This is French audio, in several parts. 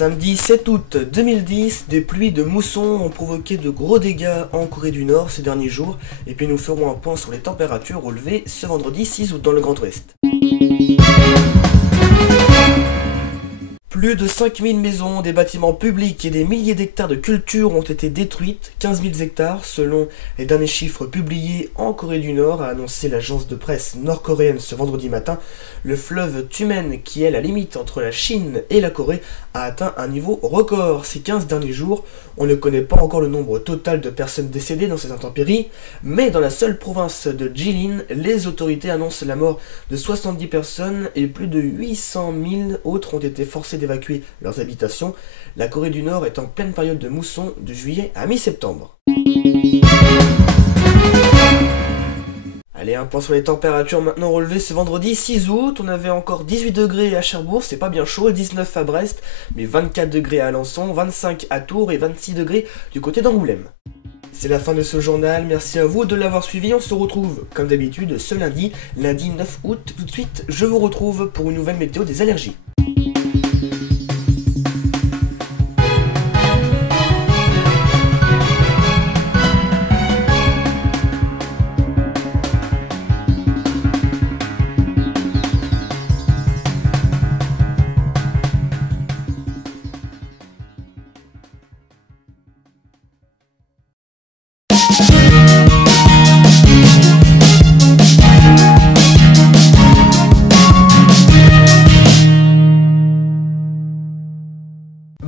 Samedi 7 août 2010, des pluies de mousson ont provoqué de gros dégâts en Corée du Nord ces derniers jours. Et puis nous ferons un point sur les températures relevées ce vendredi 6 août dans le Grand Ouest. Plus de 5000 maisons, des bâtiments publics et des milliers d'hectares de cultures ont été détruites, 15 000 hectares selon les derniers chiffres publiés en Corée du Nord, a annoncé l'agence de presse nord-coréenne ce vendredi matin. Le fleuve Tumen, qui est la limite entre la Chine et la Corée, a atteint un niveau record ces 15 derniers jours. On ne connaît pas encore le nombre total de personnes décédées dans ces intempéries, mais dans la seule province de Jilin, les autorités annoncent la mort de 70 personnes et plus de 800 000 autres ont été forcés d'évacuer leurs habitations. La Corée du Nord est en pleine période de mousson de juillet à mi-septembre. Allez, un point sur les températures maintenant relevées ce vendredi 6 août. On avait encore 18 degrés à Cherbourg, c'est pas bien chaud, 19 à Brest, mais 24 degrés à Alençon, 25 à Tours et 26 degrés du côté d'Angoulême. C'est la fin de ce journal, merci à vous de l'avoir suivi, on se retrouve comme d'habitude ce lundi 9 août. Tout de suite, je vous retrouve pour une nouvelle météo des allergies.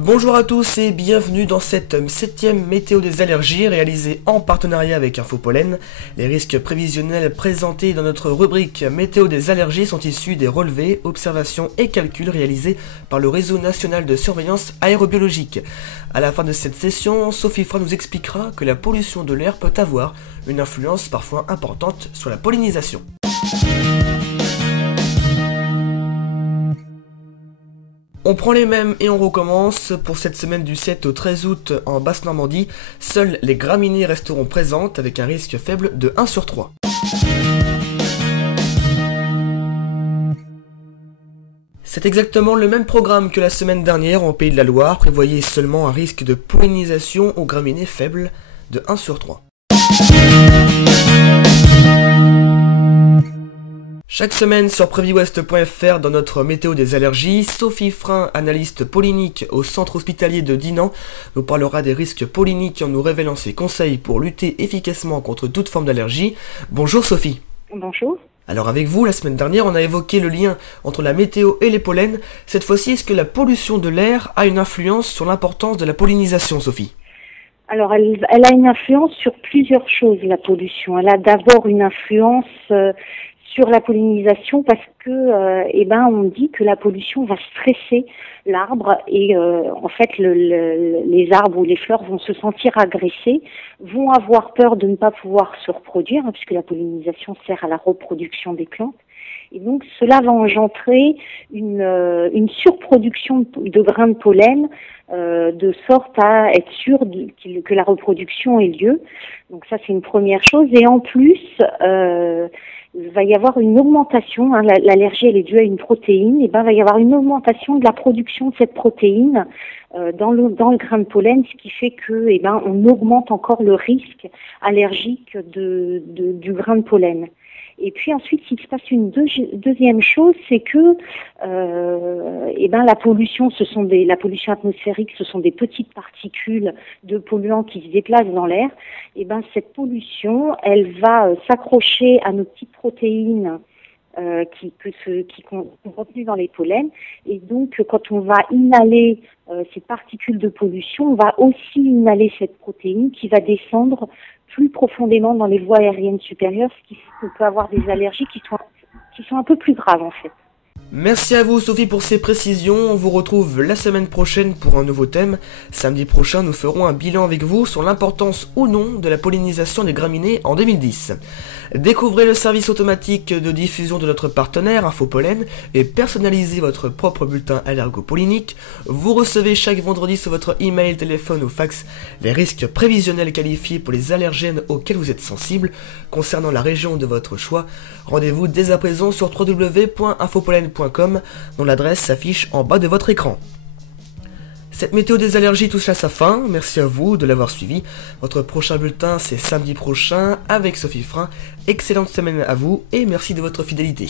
Bonjour à tous et bienvenue dans cette 7ème météo des allergies réalisée en partenariat avec Infopollen. Les risques prévisionnels présentés dans notre rubrique météo des allergies sont issus des relevés, observations et calculs réalisés par le réseau national de surveillance aérobiologique. À la fin de cette session, Sophie Fra nous expliquera que la pollution de l'air peut avoir une influence parfois importante sur la pollinisation. On prend les mêmes et on recommence. Pour cette semaine du 7 au 13 août en Basse-Normandie, seules les graminées resteront présentes avec un risque faible de 1 sur 3. C'est exactement le même programme que la semaine dernière en Pays de la Loire, prévoyez seulement un risque de pollinisation aux graminées faibles de 1 sur 3. Chaque semaine sur préviwest.fr dans notre météo des allergies, Sophie Fra, analyste pollinique au centre hospitalier de Dinan, nous parlera des risques polliniques en nous révélant ses conseils pour lutter efficacement contre toute forme d'allergie. Bonjour Sophie. Bonjour. Alors avec vous, la semaine dernière, on a évoqué le lien entre la météo et les pollens. Cette fois-ci, est-ce que la pollution de l'air a une influence sur l'importance de la pollinisation, Sophie ? Alors, elle a une influence sur plusieurs choses, la pollution. Elle a d'abord une influence sur la pollinisation parce que, on dit que la pollution va stresser l'arbre et en fait les arbres ou les fleurs vont se sentir agressés, vont avoir peur de ne pas pouvoir se reproduire puisque la pollinisation sert à la reproduction des plantes. Et donc cela va engendrer une surproduction de grains de pollen de sorte à être sûr que la reproduction ait lieu. Donc ça c'est une première chose. Et en plus, il va y avoir une augmentation, l'allergie elle est due à une protéine, et va y avoir une augmentation de la production de cette protéine dans le grain de pollen, ce qui fait que on augmente encore le risque allergique du grain de pollen. Et puis ensuite, il se passe une deuxième chose, c'est que la pollution, la pollution atmosphérique, ce sont des petites particules de polluants qui se déplacent dans l'air. Et cette pollution, elle va s'accrocher à nos petites protéines qui sont contenues dans les pollens. Et donc, quand on va inhaler ces particules de pollution, on va aussi inhaler cette protéine qui va descendre plus profondément dans les voies aériennes supérieures, ce qui fait qu'on peut avoir des allergies qui sont un peu plus graves en fait. Merci à vous Sophie pour ces précisions, on vous retrouve la semaine prochaine pour un nouveau thème. Samedi prochain nous ferons un bilan avec vous sur l'importance ou non de la pollinisation des graminées en 2010. Découvrez le service automatique de diffusion de notre partenaire Infopollen et personnalisez votre propre bulletin allergopollinique. Vous recevez chaque vendredi sur votre email, téléphone ou fax les risques prévisionnels qualifiés pour les allergènes auxquels vous êtes sensible concernant la région de votre choix. Rendez-vous dès à présent sur www.infopollen.com dont l'adresse s'affiche en bas de votre écran. Cette météo des allergies touche à sa fin, merci à vous de l'avoir suivi. Votre prochain bulletin c'est samedi prochain avec Sophie Frein. Excellente semaine à vous et merci de votre fidélité.